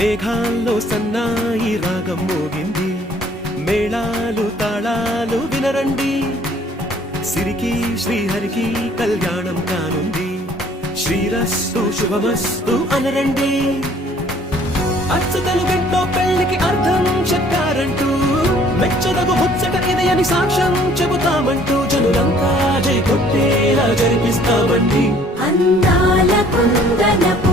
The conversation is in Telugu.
మేఘాల్లో సన్నాయి రాగం మోగింది, మేళాలు తాళాలు వినరండి. సిరికి శ్రీహరికి కళ్యాణం కానుంది, శ్రీరస్తు శుభమస్తు అనరండి. అచ్చతలు గంటో పెళ్లికి అర్థం చెప్పారంటూ, మెచ్చదగు ముచ్చట ఇది అని సాక్ష్యం చెబుతామంటూ, జనులంతా జై కొట్టేలా జరిపిస్తామండి. అందాల కుందనపు